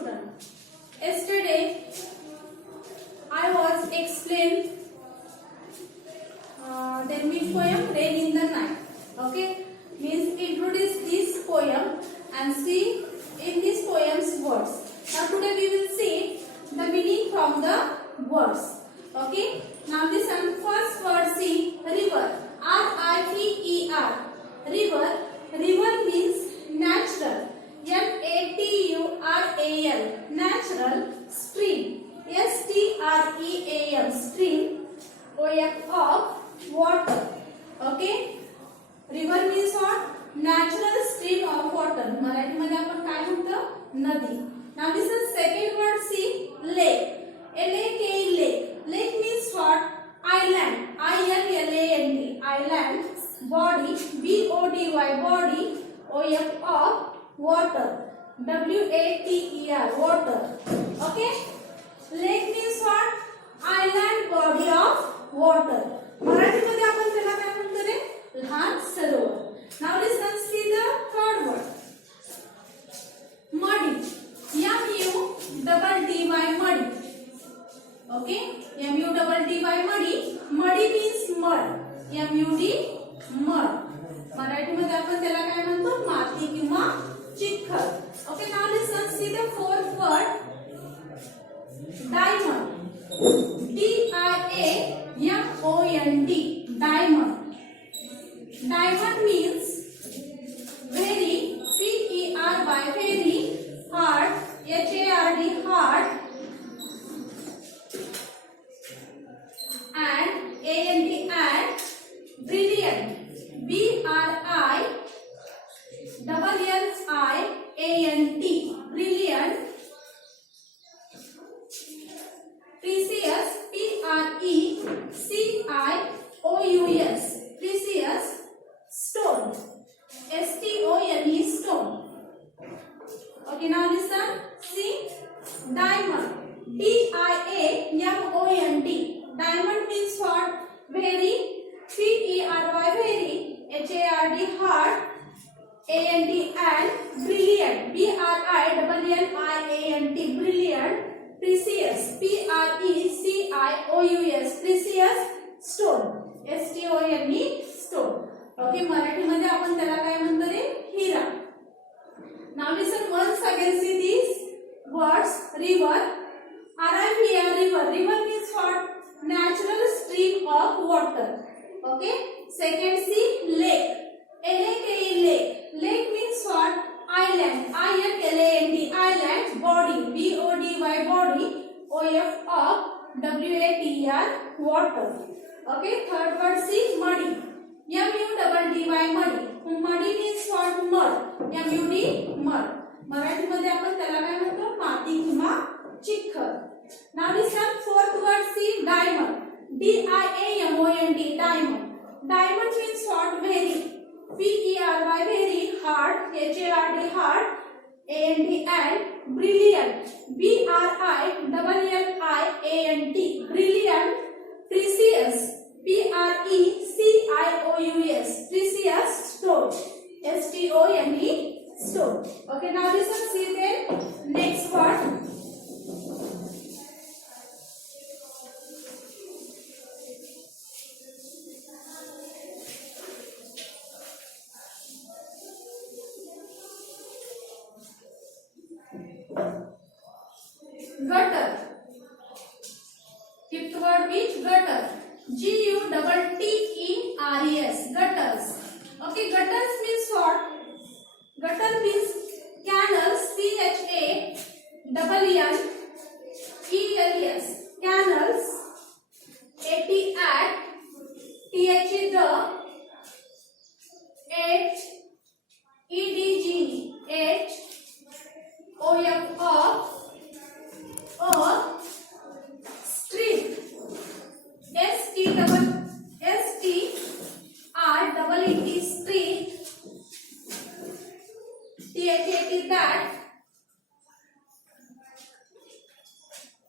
student, yesterday I was explained the mid poem Rain in the Night. Okay, means introduce this poem and see in this poem's words. Now today we will see the meaning from the words. Okay, now listen. First word, see river. R-I-V-E-R. River. River means natural. N-A-T-U-R-A-L. Natural. Stream. S-T-R-E-A-M. Stream. O-F of water. Okay. River means what? Natural stream of water. Marathi मध्ये आपण काय म्हणतो? नदी. Now this is second word, see lake. L-A-K-E lake. Lake means what? Island. I-L-L-A-N-D. Island. Body. B-O-D-Y. Body. O-F of water. W-A-T-E-R. Water. Okay. Lake means what? Island body of water. Marathi मध्ये आपण त्याला काय म्हणतो रे? लहान सरोवर. Now listen, see the third word. Muddy. M-U-D-D-Y. Muddy. Okay. M-U-D-D-Y. Muddy. Muddy means mud. M-U-D mud. Marathi मध्ये आपण त्याला काय म्हणतो? माती किंवा चिखल. Okay. Now listen, see the fourth word. Diamond. D-I-A-M-O-N-D. Diamond. Diamond means very. P-E-R-Y. Very. Hard. H-A-R-D. Hard. And A-N-D. And brilliant. B-R-I-L-L-I-A-N-T. Brilliant. Precious. P-R-E-C-I-O-U-S. Precious. Stone. S-T-O-N-E. Stone. Okay, now listen. See. Diamond. D-I-A-M-O-N-D. Diamond means what? Very. P-E-R-Y. Very. H-A-R-D. Hard. A-N-D. And brilliant. B-R-I-L-L-I-A-N-T. Brilliant. Precious. P-R-E-C-I-O-U-S. Precious. Stone. S-T-O-N-E. Stone. Okay, Marathi मध्ये आपण त्याला काय म्हणतो रे? हिरा. Now listen once again, see these words. River. R-I-V-E-R. River. River means what? Natural stream of water. Okay. Second, see lake. L-A-K-E lake. Lake means what? Island. I-L-L-A-N-D. Island. Body. B-O-D-Y. Body. O-F of W-A-T-E-R. Water. Okay. Third word, see muddy. M-U-D-D-Y. Muddy. Muddy means what? Mud. M-U-D mud. Marathi मध्ये आपण त्याला काय म्हणतो? माती किंवा चिखल. Now listen, fourth word, see diamond. D-I-A-M-O-N-D. Diamond. Diamond means what? Very. P-E-R-Y. Very. Hard. H-A-R-D. Hard. A-N-D. And brilliant. B-R-I-L-L-I-A-N-T. Brilliant. Precious. P-R-E-C-I-O-U-S. Precious. Stone. S-T-O-N-E. Stone. Okay, now listen, see then next word. Gutter. Fifth word means gutter. G-U-T-T-E-R-E-S. Gutters. Okay, gutters means what? Gutter means canals. C-H-A-N-N-E-L-S. Canals. A-T at. T-H-E the. H. E-D-G. H. O-F of. O. Street. S-T-R-E-E-T. Street. T-H-A-T that.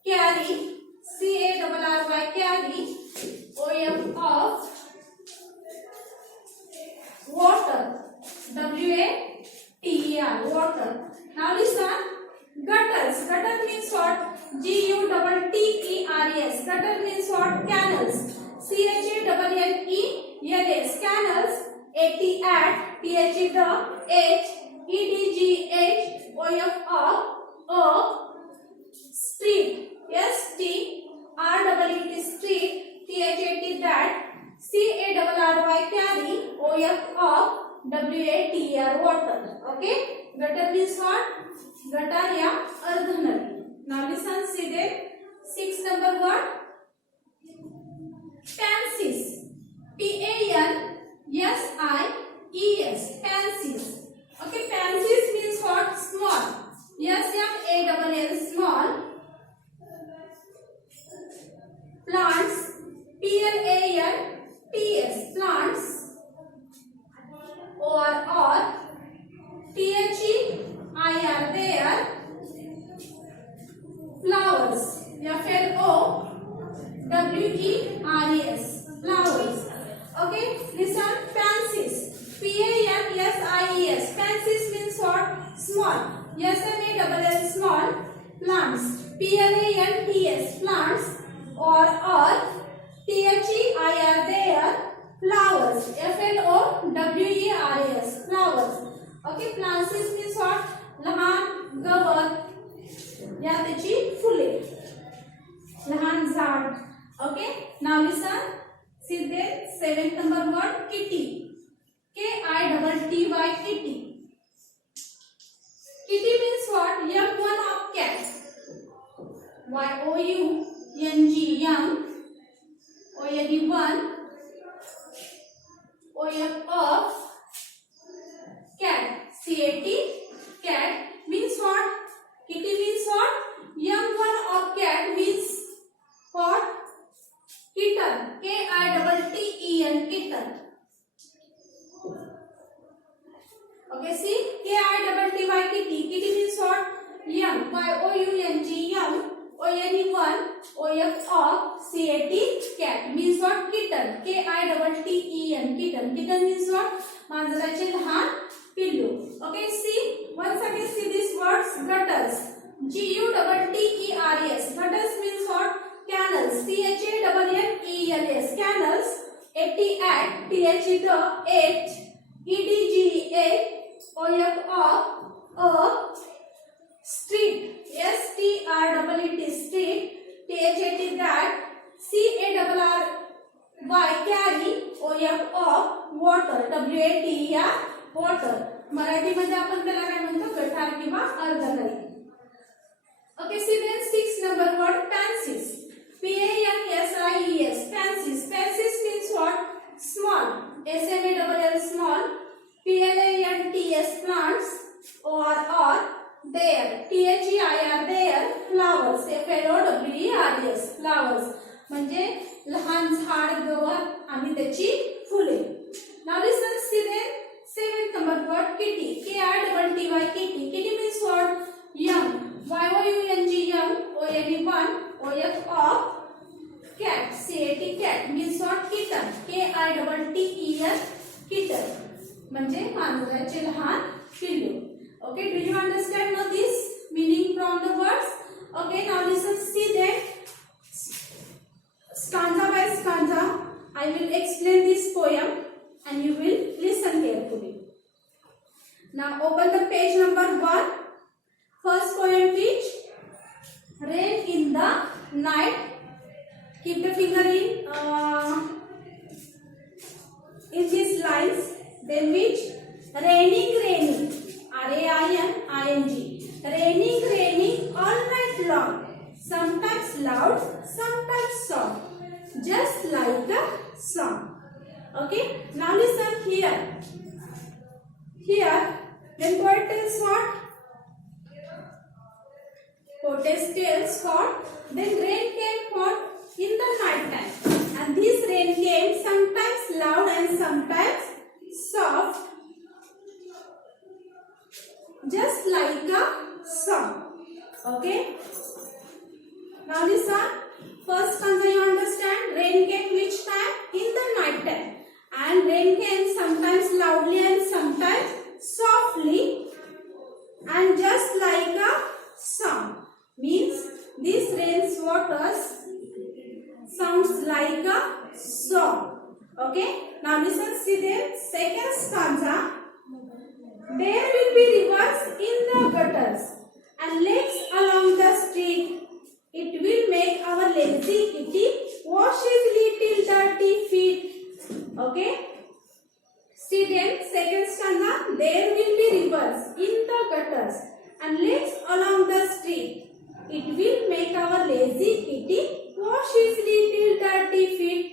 Carry. C-A-R-R-Y. Carry. O-F of. Water. W-A-T-E-R. Water. Now listen. Gutter. gutters. Gutter means what? Gutters. Gutter means what? Canals. Channels. Canals. At street. Street. That. Carry. Water. Okay. Gutter means what? Gutter या अर्धनळी. Now listen, see there. 6 number word. Pansies. Pansies. Pansies. Okay, pansies means what? Small. Small. Plants. Plants. Plants. Or there. Flowers. Flowers. Flowers. Okay, listen. Pansies. Pansies. Pansies means what? Small. Small. Plants. Plants. Plants. Or there. Flowers. Flowers. Okay, plants means what? लहान गवत या त्याची फुले. लहान झाड. Okay, now listen. See there, 7th number word, kitty. Kitty. Kitty means what? Young one of cat. young. one. of cat. Cat means what? Kitty means what? Young one of cat means what? Kitten. Kitten. Okay, see? Kitty. Kitty means what? Young. Young. one. of cat means what? Kitten. Kitten. Kitten means what? मांजराचे लहान पिल्लू. Okay, see? Once again see these words. Gutters. Gutters. Gutters means what? Canals. Canals. Street. Street. that. Carry. water. या water. मराठीमध्ये आपण त्याला काय म्हणतो? गटार किंवा अर्धनळी. Okay, see then 6 number word, pansies. Pansies. Pansies means what? Small. Small. Plants. Or there. there. Flowers. Flowers. म्हणजे लहान झाड, गवत आणि त्याची फुले. Now listen, see then 7th number word, kitty. Kitty. Kitty means what? Young. young. one. of cat. cat means what? Kitten. Kitten. म्हणजे मांजराचे लहान पिल्लू. Okay, do you understand now this meaning from the words? Okay, now listen, see that stanza by stanza I will explain this poem and you will listen carefully. Now open the page number 1. First poem, which? Rain in the night. Keep the finger in these lines. Then which? Raining. R-A-I-N-I-N-G. Raining all night long. Sometimes loud, sometimes soft. Just like a song. Okay? Now listen here. Then poet tells what? Poet tells what? Then rain came what? In the night time. And this rain came sometimes loud and sometimes soft. Just like a song. Okay? Now listen. First stanza you understand. Rain came which time? In the night time. And rain came sometimes loudly and sometimes softly. And just like a sound. Means this rain's waters sounds like a song. Okay. Now listen, see the second stanza. There will be rivers in the gutters and lakes along the street. It will make our lazy kitty wash his little dirty feet. Okay. See then, second stanza. There will be rivers in the gutters and lakes along the street. It will make our lazy kitty wash his little dirty feet.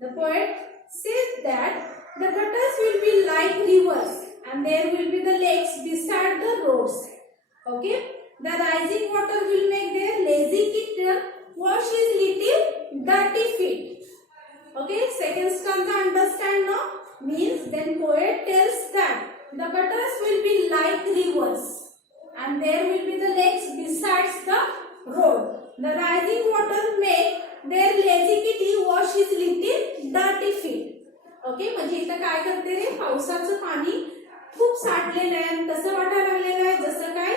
The poet says that the gutters will be like rivers and there will be the lakes beside the roads. Okay. The rising water will make their lazy kitty wash his little dirty feet. Okay. Second stanza understand now? Means then poet tells that the gutters will be like rivers and there will be the lakes besides the road. The rising water make their lazy kitty wash his little dirty feet. Okay. म्हणजे इथं काय करते रे, पावसाचं पाणी खूप साठलेलं आहे. कसं वाटायला लागलेलं आहे, जसं काय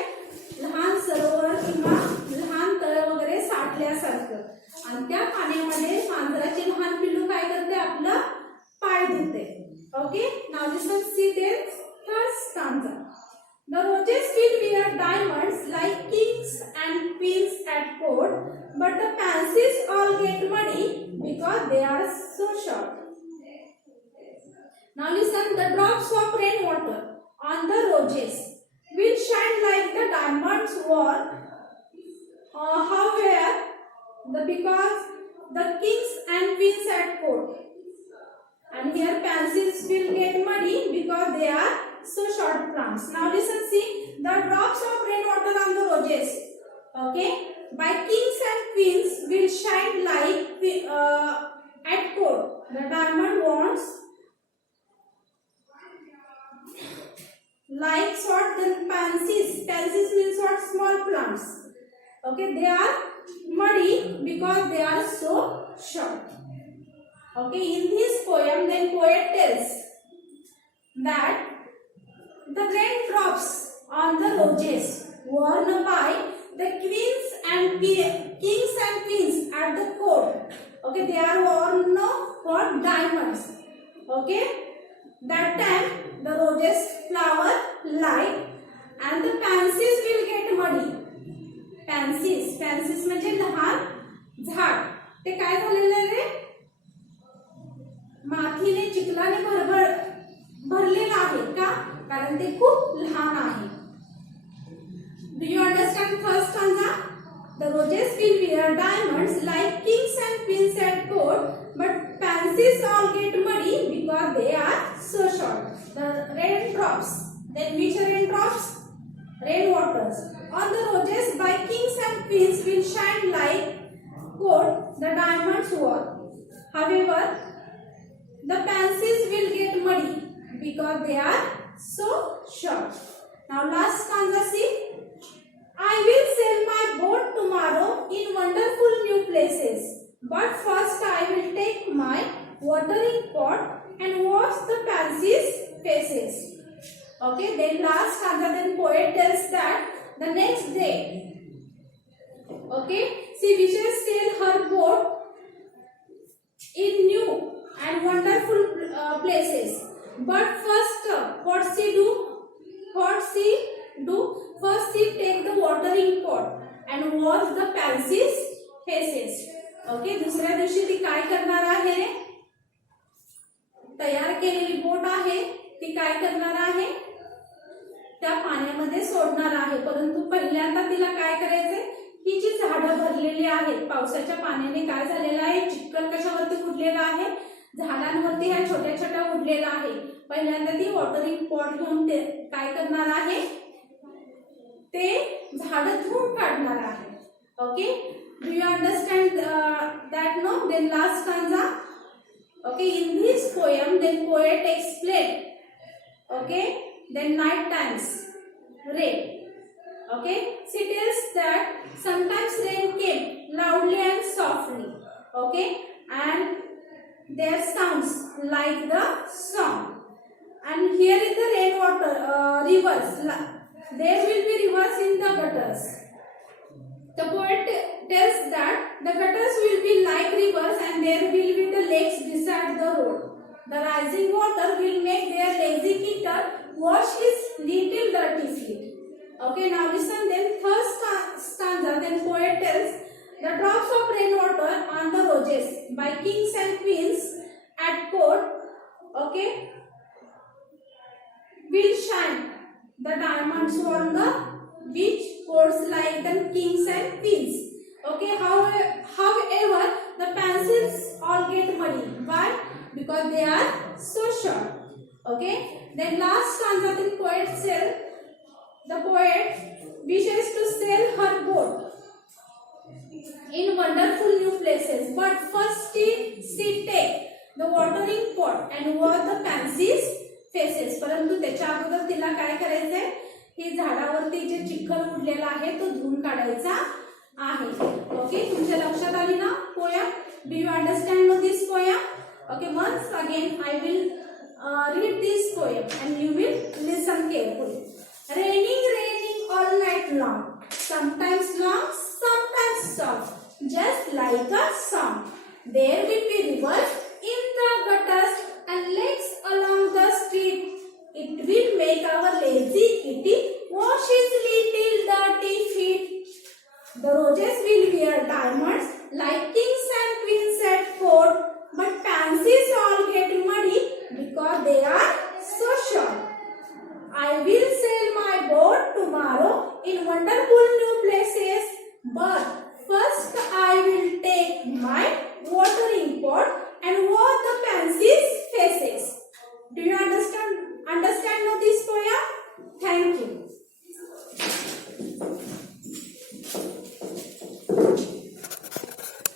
लहान सरोवर किंवा लहान तळ वगैरे साठल्यासारखं. आणि त्या पाण्यामध्ये मांजराची लहान पिल्लू काय करते, आपलं पाय धुते. Okay. Now listen see this third stanza. The roses will wear diamonds like kings and queens at court, but the pansies all get muddy because they are so short. Now listen, the drops of rainwater on the roses will shine like the diamonds were. However, because the kings and queens at court, and here pansies will get muddy because they are so short plants. Now listen, see the drops of rainwater on the roses. Okay, by kings and queens will shine like at court. The diamond wands like sort the pansies. Pansies means what? Small plants. Okay, they are muddy because they are so short. Okay, in this poem, then poet tells that the raindrops on the roses worn by the queens and kings and queens at the court. Okay, they are worn for diamonds. Okay, that time the roses flower light and the pansies will get muddy. Pansies म्हणजे लहान झाड. ते काय झालेलं रे, मातीने चिखलाने भरलेलं आहे का, कारण ते खूप लहान आहे. Do you understand first stanza? The roses will wear diamonds like kings and queens at court, but pansies all get muddy because they are so short. The raindrops, then which raindrops? Rainwaters on the roses by kings and queens will shine like coat the diamonds were. However, the pansies will get muddy because they are so short. Now last stanza, see. I will sail my boat tomorrow in wonderful new places, but first I will take my watering pot and wash the pansies' faces. Okay, then last stanza, then poet tells that the next day, okay, she wishes sail her boat in new and wonderful places. But first, what she do? First she take the watering pot and wash the pansies' faces. Okay, दुसऱ्या दिवशी ती काय करणार आहे? तयार केलेली boat आहे ती काय करणार आहे? त्या पाण्यामध्ये सोडणार आहे. परंतु पहिल्यांदा तिला काय करायचंय? ही जी झाडं भरलेली आहेत पावसाच्या पाण्याने काय झालेलं आहे? चिखल कशावरती उडलेला आहे? झाडांवरती ह्या छोट्या छोट्या उडलेला आहे. पहिल्यांदा ती वॉटरिंग पॉट घेऊन ते काय करणार आहे? ते झाडं धुवून काढणार आहे. Okay, do you understand that no? Then last stanza. Okay, in this poem, then poet explain. Okay, then night times rain. Okay, she tells that sometimes rain came loudly and softly. Okay, and there sounds like the song. And here is the rainwater rivers. There will be rivers in the gutters. that the gutters will be like rivers and there will be the lakes beside the road. The rising water will make their lazy eater wash his little dirty feet. Okay, now listen then third stanza. Then poet tells, the drops of rainwater on the roses by kings and queens at court, okay, will shine the diamonds on the beach courts like the kings and queens. Okay, however, the pencils all get muddy. Why? Because they are so short. Okay, then last stanza the poet wishes to sail her boat in wonderful new places, but first she take the watering pot and wash the pansies faces. परंतु त्याच्या अगोदर तिला काय करायचंय, ही झाडावरती जे चिखल उडलेला आहे तो धुवून काढायचा आहे. ओके, तुमच्या लक्षात आली ना poem? Do you understand this poem? Okay, once again I will read this poem and you will listen carefully. Raining, raining all night long, sometimes long, sometimes soft, just like a song. There will be rivers in the gutters and lakes along the street. It will make our lazy kitty wash his little dirty feet. The roses will wear diamonds like kings and queens at court, but pansies all get muddy because they are so short. I will sail my boat tomorrow in wonderful new places, but